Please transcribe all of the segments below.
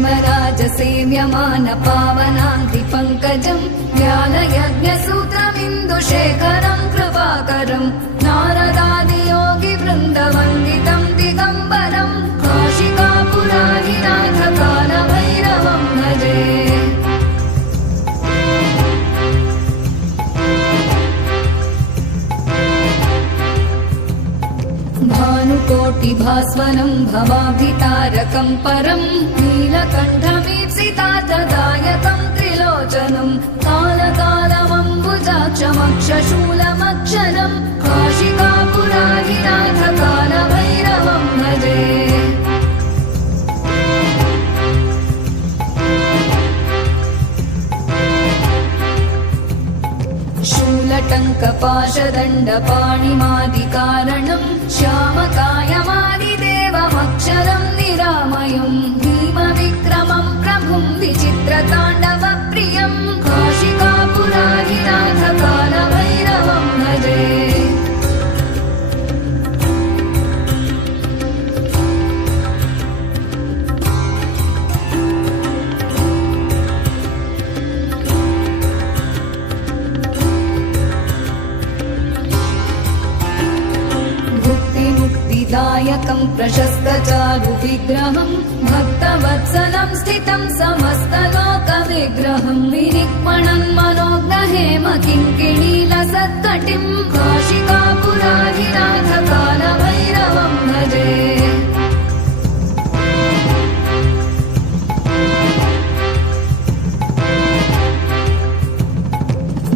देवराजसेव्यमान पावनाङ्घ्रिपङ्कजम् ज्ञानयज्ञसूत्रमिन्दुशेखरम् कृपाकरम् नारदादियोगिवृन्दवन्दितम् दिगम्बरम् काशिकापुराधिनाथकालभैरवम् भजे। भानुकोटिभास्वरम् भवाब्धितारकम् परम् नीलकण्ठमीप्सितार्थदायकम् त्रिलोचनम् कालकालमम्बुजाक्षमक्षशूलमक्षरम् काशिकापुराधिनाथकालभैरवम् भजे। शूलटङ्कपाशदण्डपाणिमादिकारणम् श्यामकायमादिदेवमक्षरम् निरामयम् भीमविक्रमम् प्रभुम् विचित्रताण्डवप्रियम् काशिकापुराधिनाथकालभैरवम् भजे। दायकम् प्रशस्तचारुविग्रहम् भक्तवत्सलम् स्थितम् समस्तलोकविग्रहम् विनिक्मणन् मनोग्रहेम किङ्किणीलसत्कटिम् काशिकापुराधिनाथकालभैरवम् भजे।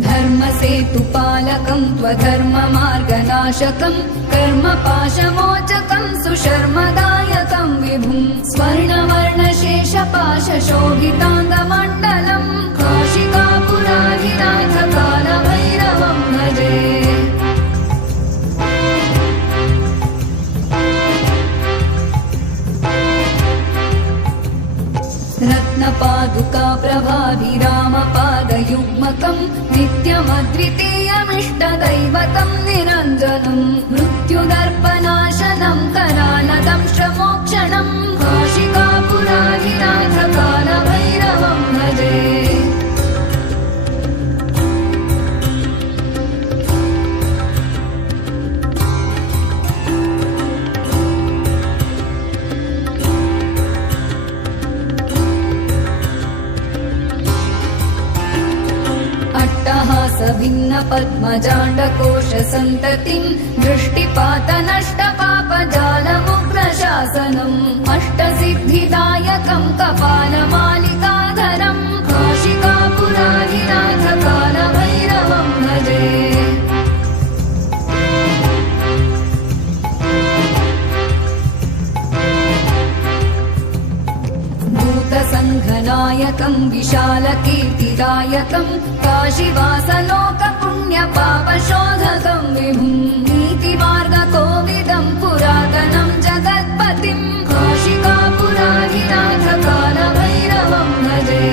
धर्मसेतुपालकम् त्वधर्ममार्गनाशकम् कर्मपाशमोचकम् सुशर्मदायकम् विभुम् स्वर्णवर्णशेषपाशशोभिताङ्गमण्डलम् काशिकापुराधिनाथकालभैरवम् भजे। रत्नपादुका प्रभाभिरामपादयुग्मकम् नित्यमद्वितीयमिष्टदैवतम् निरञ्जनम् मृत्युदर्पनाशनम् करालदंश्रमोक्षणम् काशिकापुराधिनाथकालभैरवम् भजे। भिन्न पद्मजाण्डकोशसन्ततिम् दृष्टिपातनष्टपापजालमुग्रशासनम् अष्टसिद्धिदायकम् कपालमालिकाधरम् काशिकापुराधिनाथकालभैरवम् भजे। भूतसङ्घनायकम् विशालकीर्तिदायकम् काशीवासलोकपुण्यपापशोधकम् विभुम् नीतिमार्गकोविदम् पुरातनम् जगत्पतिम् काशिकापुराधिनाथकालभैरवम् भजे।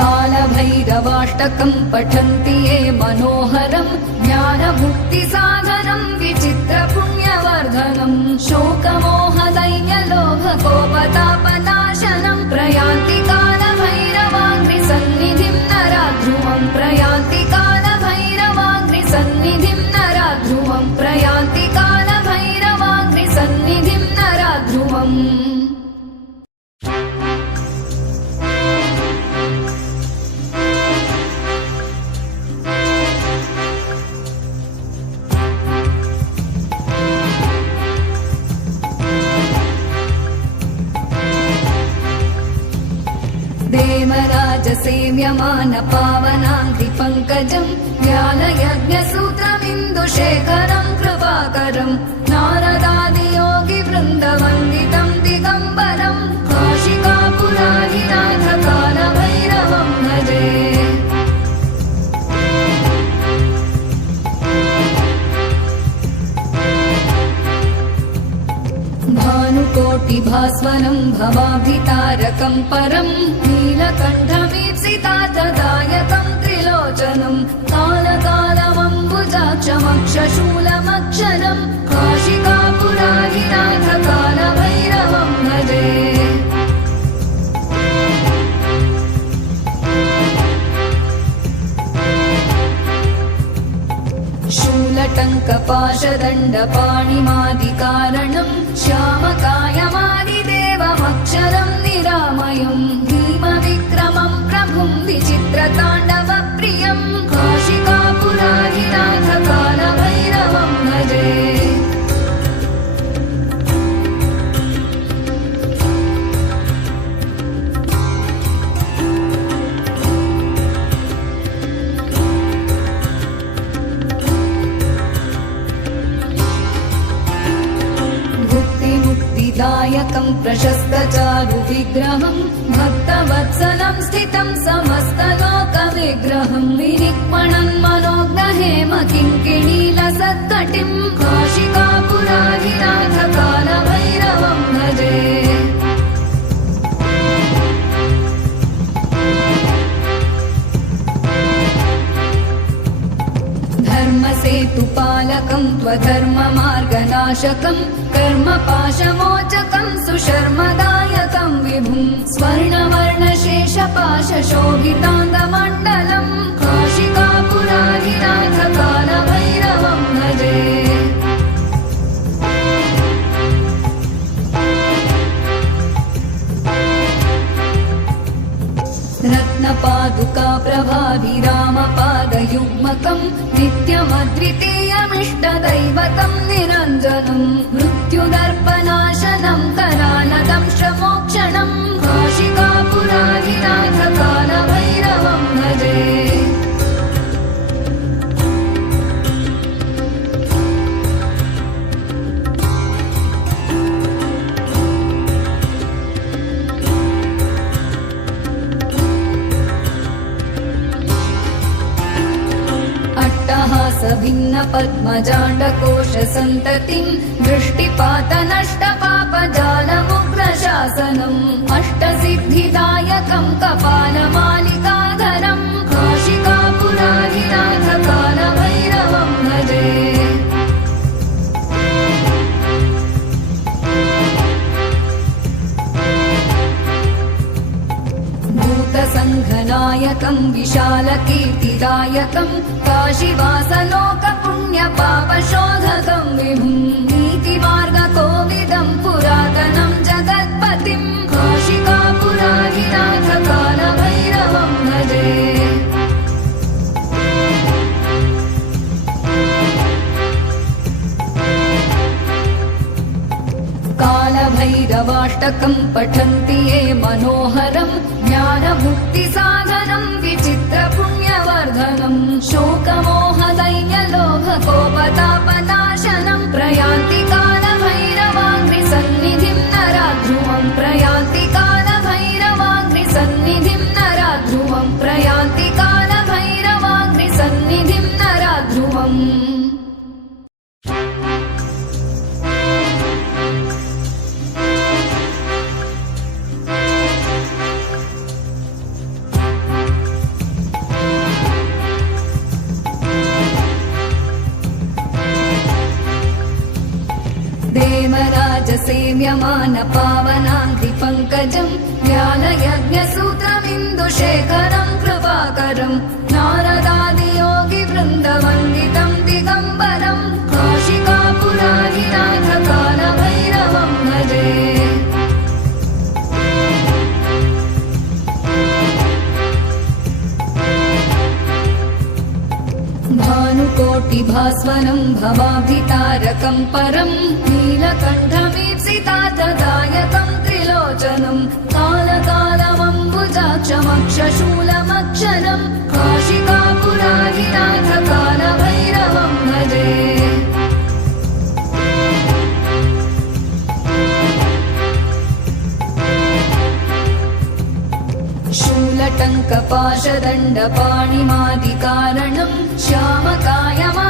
कालभैरवाष्टकम् पठन्ति ये मनोहरम् ज्ञानभुक्तिसाधनम् विचित्रपुण्यवर्धनम् शोकमोहदैन्यलोभकोपतापनाशनम् प्रयान्ति कालभैरवाङ्घ्रिसन्निधिम् नराध्रुवम् प्रयान्ति कालभैरवाङ्घ्रिसन्निधिम् नराध्रुवम् प्रयान्ति कालभैरवाङ्घ्रिसन्निधिम् नराध्रुवम्। देवराजसेव्यमान पावनाङ्घ्रिपङ्कजम् ज्ञानयज्ञसूत्रमिन्दुशेखरम् कृपाकरम् नारदादियोगिवृन्दवन्दितम् दिगम्बरम् काशिकापुराधिनाथकालभैरवम् भजे। भानुकोटिभास्वरम् भवाब्धितारकम् परम् नीलकण्ठमीप्सितार्थदायकम् त्रिलोचनम् कालकालमम्बुजाक्षमक्षशूलमक्षरम् क्षमक्षशूलमक्षरम् काशिकापुराधिनाथ कालभैरवं भजे शूलटङ्कपाशदण्डपाणिमादिकारणम् श्यामकायमादिदेवमक्षरं निरामयम् भीमविक्रमं प्रभुं विचित्रताण्डवप्रियं काशिकापुराधिनाथ कालभैरवं भजे दायकं प्रशस्तचारु विग्रहं भक्तवत्सलं स्थितं समस्तलोकविग्रहं विनिक्मणं मनोज्ञहेम किङ्किणीलसत्कटिं काशिकापुराधिनाथ कालभैरवं भजे धर्मसेतुपालकं त्वधर्ममार्गनाशकं कर्मपाशमोचकं सुशर्मदायकं विभुं स्वर्णवर्णशेषपाशशोभिताङ्गमण्डलं काशिकापुराधिनाथ कालभैरवं भजे रत्नपादुका प्रभाभिरामपादयुग्मकं नित्यमद्वितीयमिष्टदैवतं निरञ्जनं मृत्युदर्पनाशनं करालदंश्रमोक्षणं काशिकापुराधिनाथ कालभैरवं भजे भिन्न पद्मजाण्डकोशसन्ततिं दृष्टिपातनष्टपापजालमुग्रशासनम् अष्टसिद्धिदायकं कपालमालिकाधरं काशिकापुराधिनाथ कालभैरवं भजे भूतसङ्घनायकं विशालकीर्तिदायकं काशीवासलोकपुण्यपापशोधकं विभुं नीतिमार्गकोविदं पुरातनं जगत्पतिं काशिकापुराधिनाथ कालभैरवं भजे कालभैरवाष्टकं पठन्ति ये मनोहरं ज्ञानमुक्तिसाधनं विचित्रपुण्यवर्धनं शोकमोहदैन्यलोभकोपतापनाशनं प्रयान्ति कालभैरवाङ्घ्रिसन्निधिं नराध्रुवं प्रयान्ति कालभैरवाङ्घ्रिसन्निधिं नराध्रुवं प्रयान्ति कालभैरवाङ्घ्रिसन्निधिं नराध्रुवम् देवराजसेव्यमानपावनाङ्घ्रिपङ्कजं ज्ञानयज्ञसूत्रमिन्दुशेखरं कृपाकरं नारदादियोगिवृन्दवन्दितं दिगम्बरं काशिकापुराधिनाथ कालभैरवं भजे भानुकोटिभास्वरं भवाभितारकं परं नीलकण्ठमीप्सितार्थदायकं त्रिलोचनं कालकालमम्बुजाक्षमक्षशूलमक्षरं काशिकापुराधिनाथ कालभैरवं भजे शूलटङ्कपाशदण्डपाणिमादिकारणं श्यामकायमा